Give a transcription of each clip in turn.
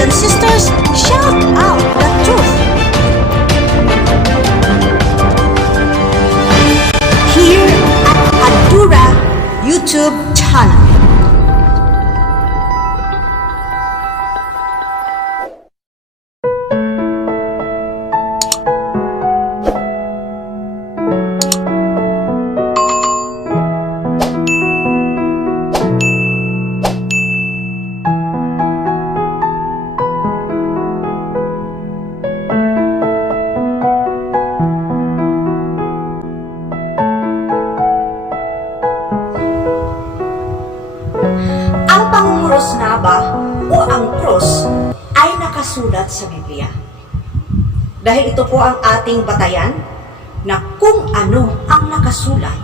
and sisters, shout out the truth. Here at Adura YouTube channel. Ang pangungros nga ba o ang cross ay nakasulat sa Biblia. Dahil ito po ang ating batayan na kung ano ang nakasulat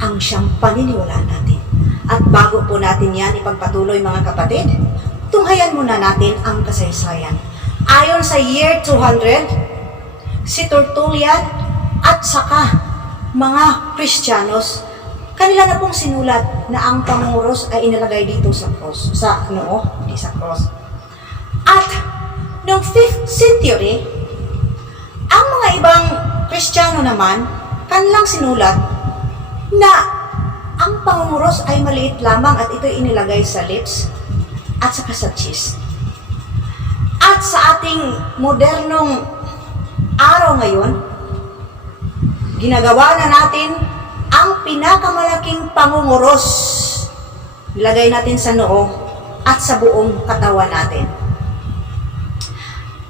ang siyang paniniwalaan natin. At bago po natin yan ipagpatuloy mga kapatid, tunghayan muna natin ang kasaysayan. Ayon sa year 200, si Tertullian at saka mga Kristiyanos, kanila na pong sinulat na ang panguros ay inilagay dito sa cross, sa noo, hindi sa cross. At noong 5th century, ang mga ibang Kristiyano naman, kanilang sinulat na ang panguros ay maliit lamang at ito'y inilagay sa lips at saka sa chest. At sa ating modernong araw ngayon, ginagawa na natin ang pinakamalaking pangunguros, ilagay natin sa noo at sa buong katawan natin.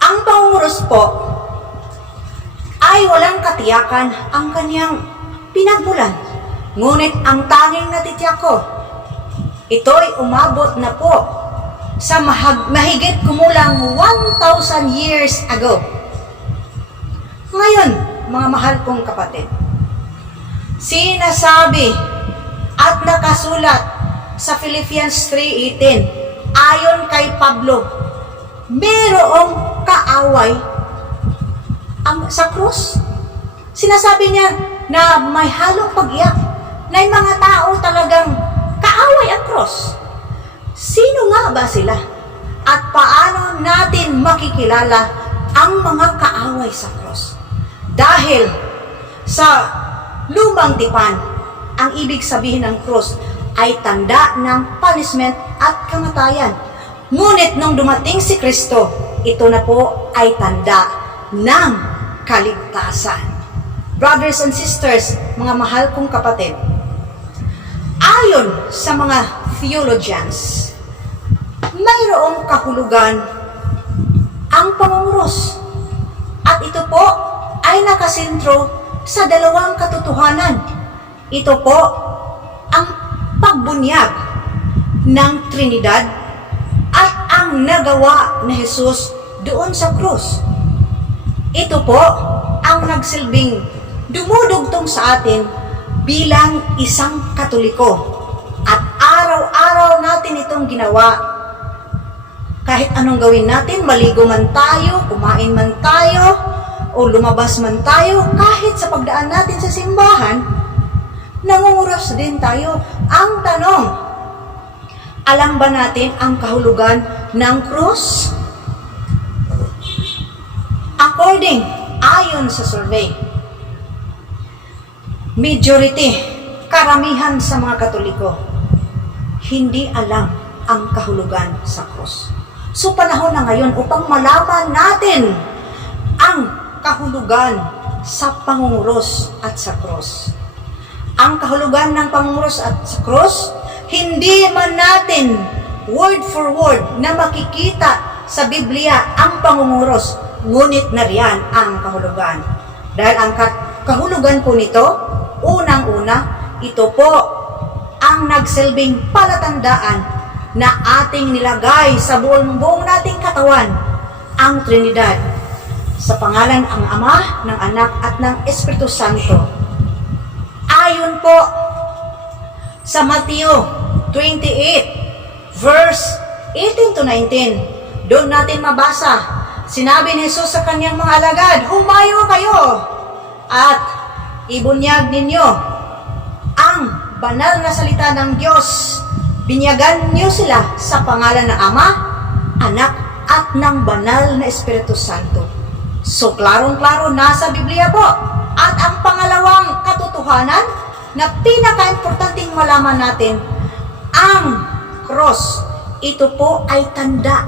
Ang pangunguros po ay walang katiyakan ang kanyang pinagmulan. Ngunit ang tanging natitiyak ko, ito'y umabot na po sa mahigit kumulang 1,000 years ago. Ngayon, mga mahal kong kapatid, sinasabi at nakasulat sa Philippians 3:18, ayon kay Pablo, mayroong kaaway sa krus. Sinasabi niya na may halong pag-iyak, na yung mga tao talagang kaaway ang krus. Sino nga ba sila? At paano natin makikilala ang mga kaaway sa krus? Dahil sa lumang tipan, ang ibig sabihin ng cross ay tanda ng punishment at kamatayan. Ngunit nung dumating si Kristo, ito na po ay tanda ng kaligtasan. Brothers and sisters, mga mahal kong kapatid, ayon sa mga theologians, mayroong kahulugan ang pangunguros. At ito po ay nakasentro sa dalawang katotohanan. Ito po ang pagbunyag ng Trinidad at ang nagawa ni Jesus doon sa krus. Ito po ang nagsilbing dumudugtong sa atin bilang isang Katoliko. At araw-araw natin itong ginawa. Kahit anong gawin natin, maligo man tayo, kumain man tayo, o lumabas man tayo, kahit sa pagdaan natin sa simbahan, nangunguros din tayo. Ang tanong, alam ba natin ang kahulugan ng krus? Ayon sa survey, majority, karamihan sa mga Katoliko, hindi alam ang kahulugan sa krus. So panahon na ngayon upang malaman natin ang kahulugan sa pangunguros at sa krus. Ang kahulugan ng pangunguros at sa krus, hindi man natin word for word na makikita sa Biblia ang pangunguros, ngunit nariyan ang kahulugan. Dahil ang kahulugan po nito, unang-una, ito po ang nagsilbing palatandaan na ating nilagay sa buong nating katawan, ang Trinidad, sa pangalan ang Ama, ng Anak at ng Espiritu Santo. Ayon po sa Mateo 28 verse 18 to 19, doon natin mabasa, sinabi ni Jesus sa kanyang mga alagad, humayo kayo at ibunyag ninyo ang banal na salita ng Diyos. Binyagan niyo sila sa pangalan ng Ama, Anak at ng banal na Espiritu Santo. So, klarong-klaro nasa Biblia po. At ang pangalawang katotohanan na pinaka-importanting malaman natin, ang cross, ito po ay tanda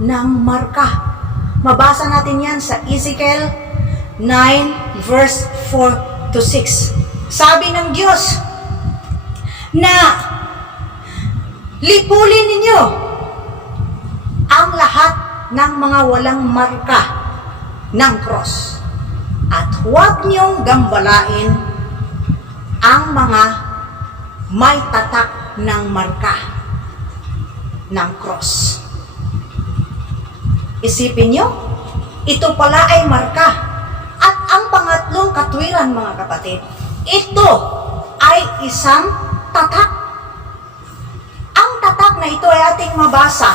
ng marka. Mabasa natin yan sa Ezekiel 9 verse 4 to 6. Sabi ng Diyos na lipulin ninyo ang lahat ng mga walang marka ng cross at huwag niyong gambalain ang mga may tatak ng marka ng cross. Isipin nyo, ito pala ay marka. At ang pangatlong katwiran, mga kapatid, ito ay isang tatak. Ang tatak na ito ay ating mabasa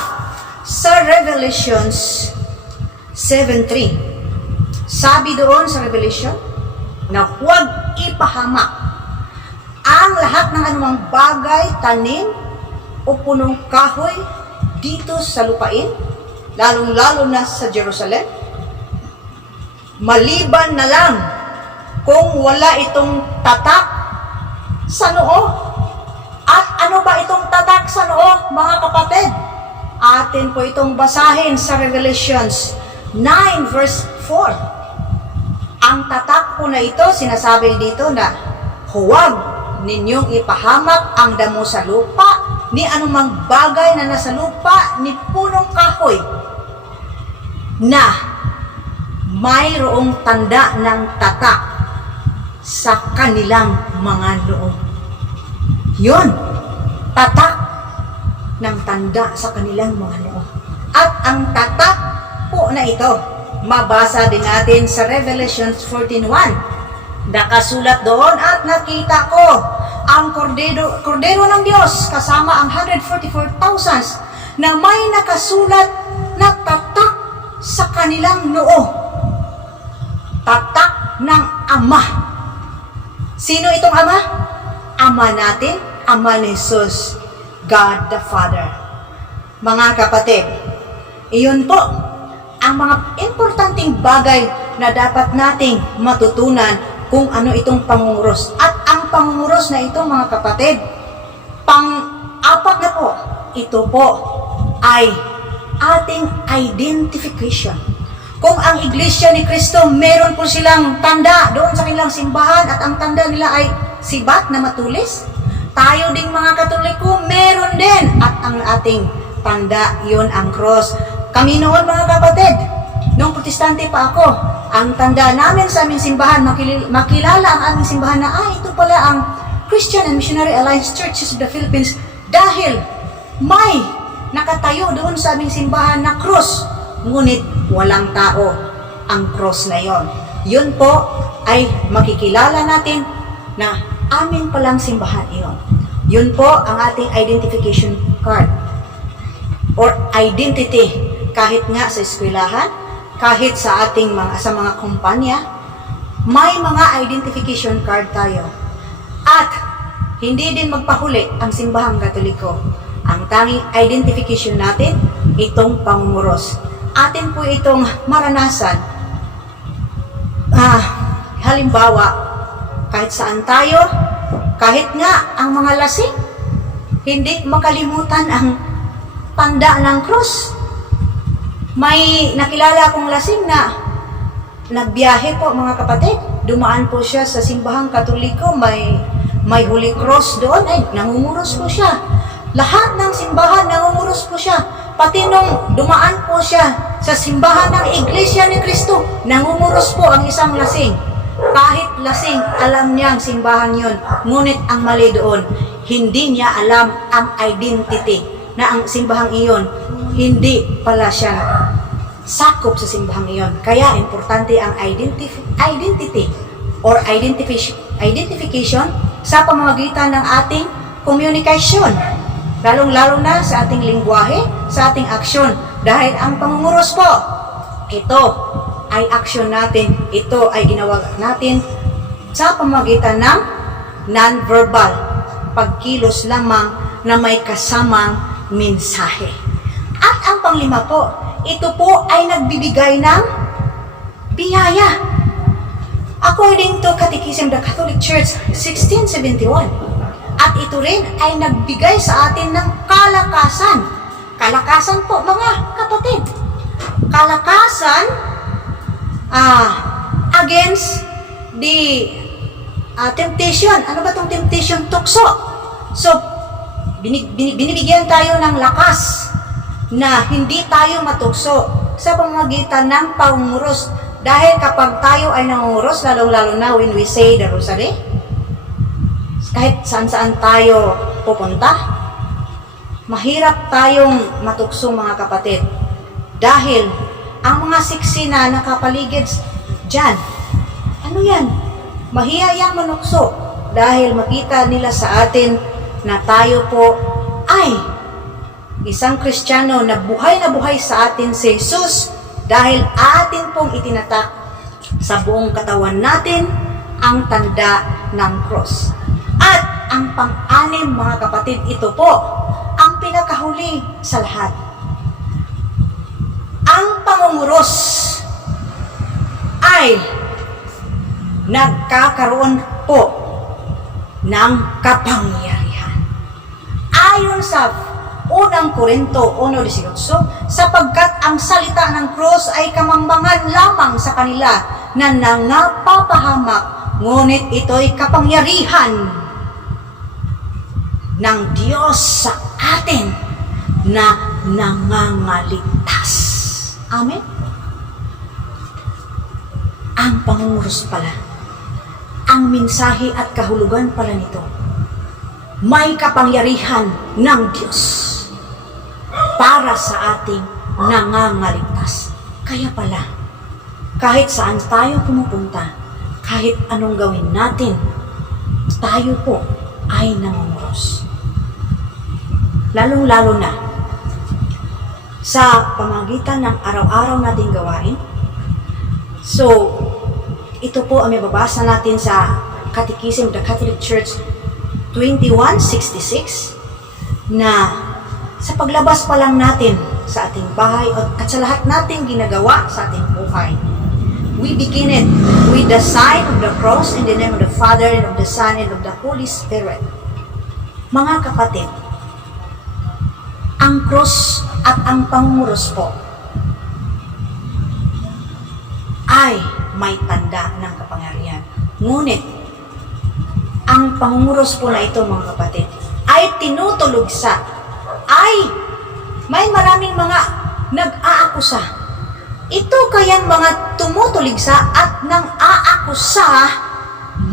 sa Revelations 7:3. Sabi doon sa Revelation na huwag ipahamak ang lahat ng anumang bagay, tanim o punong kahoy dito sa lupain, lalong-lalo na sa Jerusalem, maliban na lang kung wala itong tatak sa noo. At ano ba itong tatak sa noo, mga kapatid? Atin po itong basahin sa Revelations 9 verse 4. Ang tatak po na ito, sinasabi dito na huwag ninyong ipahamak ang damo sa lupa, ni anumang bagay na nasa lupa, ni punong kahoy na mayroong tanda ng tatak sa kanilang mga noo. Yun, tatak ng tanda sa kanilang mga noo. At ang tatak po na ito, mabasa din natin sa Revelation 14:1. Nakasulat doon, at nakita ko ang kordero ng Diyos kasama ang 144,000 na may nakasulat na tatak sa kanilang noo. Tatak ng Ama. Sino itong Ama? Ama natin, Ama ni Jesus, God the Father. Mga kapatid, iyon po ang mga importanteng bagay na dapat nating matutunan kung ano itong pangunguros. At ang pangunguros na ito, mga kapatid, pang-apat na po, ito po ay ating identification. Kung ang Iglesia ni Cristo, meron po silang tanda doon sa kanilang simbahan at ang tanda nila ay sibat na matulis, tayo ding mga Katoliko, meron din. At ang ating tanda, yun ang cross. Kami noon, mga kapatid, nung protestante pa ako, ang tanda namin sa aming simbahan, makilala ang aming simbahan na, ito pala ang Christian and Missionary Alliance Churches of the Philippines, dahil may nakatayo doon sa aming simbahan na cross, ngunit walang tao ang cross na yon. Yun po ay makikilala natin na amin palang simbahan iyon. Yun po ang ating identification card or identity. Kahit nga sa eskwelahan, kahit sa ating mga kumpanya, may mga identification card tayo. At hindi din magpahuli ang simbahang Katoliko. Ang tanging identification natin, itong pangunguros. Atin po itong maranasan. Halimbawa, kahit saan tayo, kahit nga ang mga lasing, hindi makalimutan ang tanda ng cross. May nakilala akong lasing na nagbiyahe po, mga kapatid. Dumaan po siya sa simbahang Katoliko, may Holy Cross doon, ay nangunguros po siya. Lahat ng simbahan nangunguros po siya. Pati nung dumaan po siya sa simbahan ng Iglesia ni Cristo, nangunguros po ang isang lasing. Kahit lasing, alam niya ang simbahan yon. Ngunit ang mali doon, hindi niya alam ang identity na ang simbahang iyon, hindi pala siya sakop sa simbahang iyon. Kaya importante ang identity or identification sa pamamagitan ng ating communication. Lalong-lalo na sa ating lingwahe, sa ating aksyon. Dahil ang pangunguros po, ito ay aksyon natin. Ito ay ginawa natin sa pamamagitan ng non-verbal, pagkilos lamang na may kasamang mensahe. At ang panglima po, ito po ay nagbibigay ng biyaya. According to Catechism of the Catholic Church, 1671. At ito rin ay nagbigay sa atin ng kalakasan. Kalakasan po, mga kapatid. Kalakasan against the temptation. Ano ba itong temptation? Tukso. So, binibigyan tayo ng lakas na hindi tayo matukso sa pamamagitan ng pangunguros. Dahil kapag tayo ay nangunguros, lalong-lalo na when we say the rosary, kahit saan-saan tayo pupunta, mahirap tayong matukso, mga kapatid. Dahil ang mga siksi na nakapaligid dyan, ano yan? Mahiyayang manukso dahil makita nila sa atin na tayo po ay isang Kristiyano na buhay sa atin si Jesus dahil atin pong itinatak sa buong katawan natin ang tanda ng cross. At ang pang-anim, mga kapatid, ito po ang pinakahuli sa lahat. Ang pangunguros ay nagkakaroon po ng kapangyarihan. Ayon sa unang Korinto 1:18, sapagkat ang salita ng krus ay kamangmangan lamang sa kanila na nangapapahamak, ngunit ito'y kapangyarihan ng Diyos sa atin na nangangaligtas. Amen? Ang pangunguros pala, ang mensahe at kahulugan pala nito, may kapangyarihan ng Diyos para sa ating nangangaligtas. Kaya pala, kahit saan tayo pumupunta, kahit anong gawin natin, tayo po ay nangunguros. Lalong-lalo na sa pamagitan ng araw-araw nating gawain. So, ito po ang mababasa natin sa Catechism of the Catholic Church 2166 na sa paglabas pa lang natin sa ating bahay at sa lahat nating ginagawa sa ating buhay, we begin it with the sign of the cross in the name of the Father and of the Son and of the Holy Spirit. Mga kapatid, ang cross at ang pangunguros po ay may tanda ng kapangyarihan. Ngunit, ang pangunguros po na ito, mga kapatid, ay tinutulugsa, ay may maraming mga nag-aakusa. Ito kayang mga tumutuligsa at nang-aakusa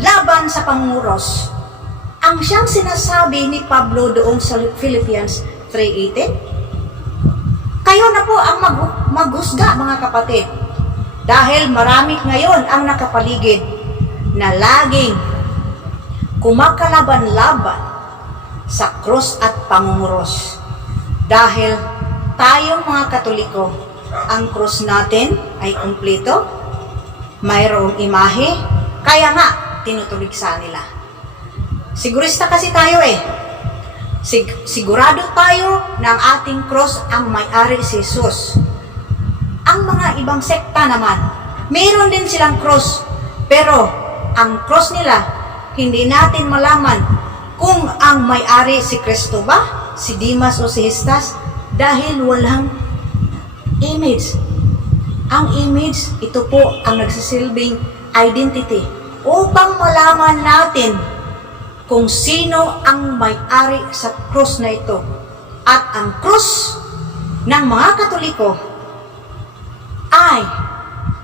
laban sa pangunguros. Ang siyang sinasabi ni Pablo doon sa Philippians 3:18, kayo na po ang maghusga, mga kapatid. Dahil marami ngayon ang nakapaligid na laging kumakalaban-laban sa krus at pangunguros. Dahil tayong mga Katoliko, ang krus natin ay kumpleto, mayroong imahe, kaya nga tinutuligsa nila. Sigurista kasi tayo sigurado tayo na ang ating krus ang may-ari si Jesus. Ang mga ibang sekta naman, mayroon din silang cross, pero ang cross nila, hindi natin malaman kung ang may-ari si Kristo ba, si Dimas o si Histas, dahil walang image. Ang image, ito po ang nagsisilbing identity upang malaman natin kung sino ang may-ari sa cross na ito. At ang cross ng mga Katoliko ay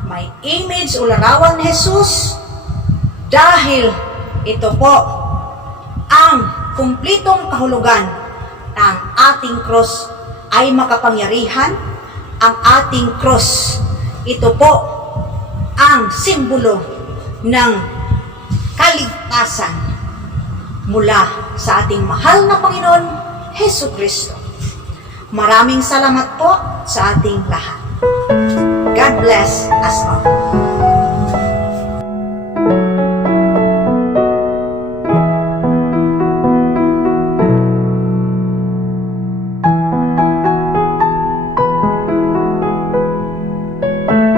may image o larawan ni Jesus dahil ito po ang kumplitong kahulugan ng ating cross ay makapangyarihan. Ang ating cross, ito po ang simbolo ng kaligtasan mula sa ating mahal na Panginoon Jesucristo. Maraming salamat po sa ating lahat. God bless us all.